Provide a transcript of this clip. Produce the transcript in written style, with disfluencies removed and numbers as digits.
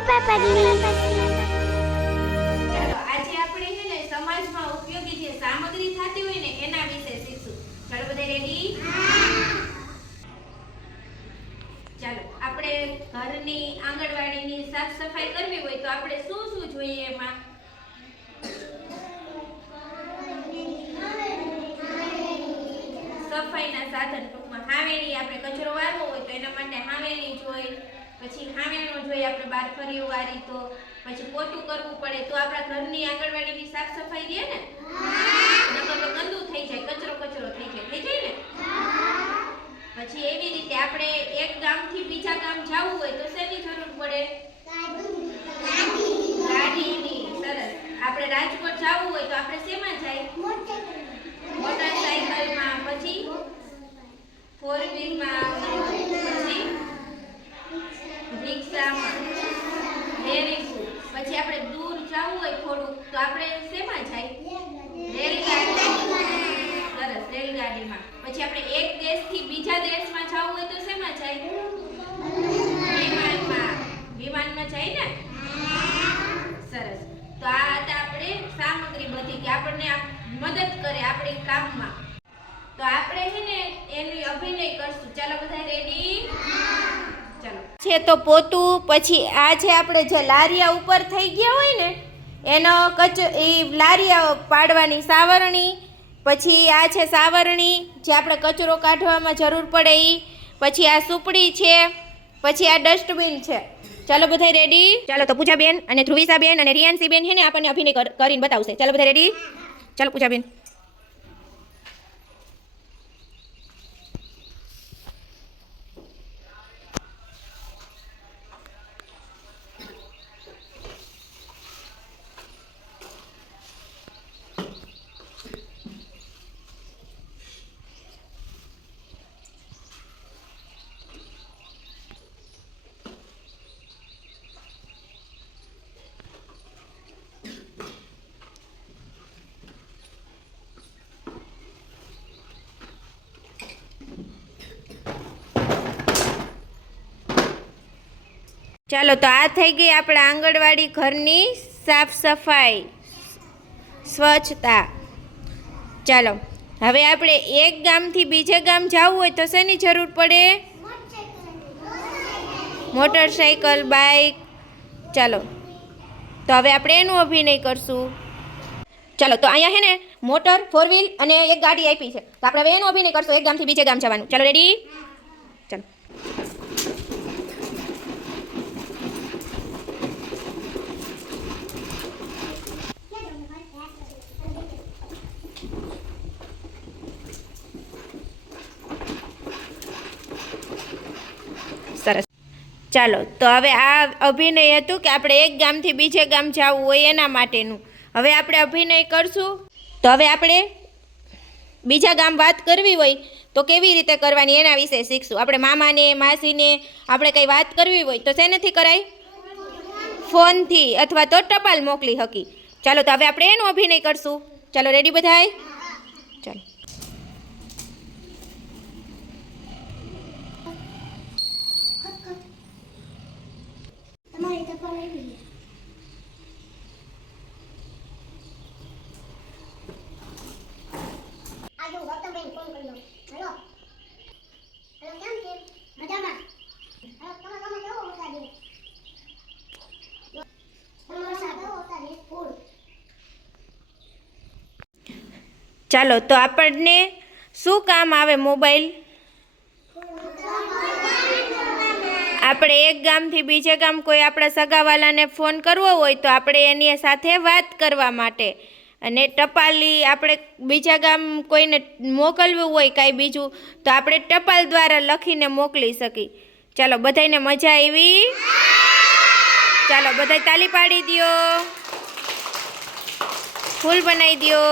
ચાલો આજે આપણે છે ને સમાજમાં ઉપયોગી જે સામગ્રી થતી હોય ને એના વિશે શીખશું. ચાલો બધા રેડી? ચાલો આપણે ઘરની આંગણવાડીની સાફ સફાઈ કરવી હોય તો આપણે શું શું જોઈએ એમાં? સફાઈના સાધન, ટૂંકમાં હાવેણી, આપણે કચરો વાળવો હોય તો એના માટે હાવેણી જોઈએ, પછી હાવેણો જોઈએ આપણે બાર ફરીઓ વારી તો, પછી પોતું કરવું પડે તો આપણા ઘરની આંગણવાડીની સાફ સફાઈ રહે ને, નકર તો ગંદુ થઈ જાય, કચરો થઈ જાય ને. પછી એવી રીતે આપણે એક ગામથી બીજા ગામ જવું હોય તો શેની જરૂર પડે? ગાડીની. સરસ. આપણે રાજકોટ જવું હોય તો આપણે શેમાં જાય? મોટરસાઇકલમાં, પછી ફોર વ્હીલમાં, પછી રિક્ષામાં. Very good. પછી આપણે દૂર જવું હોય થોડું તો આપણે શેમાં જાય? રેલગાડી. સરસ, રેલગાડીમાં. પછી આપણે એક દેશથી બીજા દેશમાં જવું હોય તો શેમાં જાય? વિમાનમાં. વિમાનમાં જાય ને? સરસ. તો આ હતા આપણે સામગ્રી બધી કે આપણને મદદ કરે આપણી કામમાં. તો આપણે છે ને એની અભિનય કરશું. ચાલો બધા રેડી? ચાલો. છે તો પોતું, પછી આ છે આપણે જે લારિયા ઉપર થઈ ગયા હોય ને એનો એ લારિયા પાડવાની સાવરણી, પછી આ છે સાવરણી જે આપણે કચરો કાઢવામાં જરૂર પડે એ, પછી આ સુપડી છે, પછી આ ડસ્ટબિન છે. ચાલો બધા રેડી? ચાલો તો પૂજાબેન અને ધ્રુવિસાબેન અને રિયાન્સીબેન છે ને આપણને અભિનય કરીને બતાવશે. ચાલો બધા રેડી? ચાલો પૂજાબેન. ચાલો તો આ થઈ ગઈ આપણા આંગણવાડી ઘરની સાફ સફાઈ, સ્વચ્છતા. ચાલો હવે આપણે એક ગામથી બીજે ગામ જવું હોય તો શેની જરૂર પડે? Motorcycle, bike. ચાલો તો હવે આપણે એનું અભિનય કરશું. ચાલો તો અહીંયા છે ને મોટર, ફોર વ્હીલ અને એક ગાડી આપી છે તો આપણે હવે એનું અભિનય કરશું, એક ગામથી બીજે ગામ જવાનું. ચાલો રેડી? ચાલો. સરસ. ચાલો તો હવે આ અભિનય હતું કે આપણે એક ગામથી બીજે ગામ જવું હોય એના માટેનું. હવે આપણે અભિનય કરશું. તો હવે આપણે બીજા ગામ વાત કરવી હોય તો કેવી રીતે કરવાની એના વિશે શીખશું. આપણે મામાને, માસીને આપણે કંઈ વાત કરવી હોય તો શેનાથી કરાય? ફોનથી અથવા તો ટપાલ મોકલી શકી. ચાલો તો હવે આપણે એનું અભિનય કરશું. ચાલો રેડી બધાય? ચાલો. ચાલો તો આપણને શું કામ આવે મોબાઈલ? આપણે એક ગામથી બીજે ગામ કોઈ આપણા સગાવાલાને ફોન કરવો હોય તો આપણે એની સાથે વાત કરવા માટે, અને ટપાલી આપણે બીજા ગામ કોઈને મોકલવું હોય કાંઈ બીજું તો આપણે ટપાલ દ્વારા લખીને મોકલી શકી. ચાલો બધાને મજા આવી? ચાલો બધાય તાલી પાડી દો, ફૂલ બનાવી દો.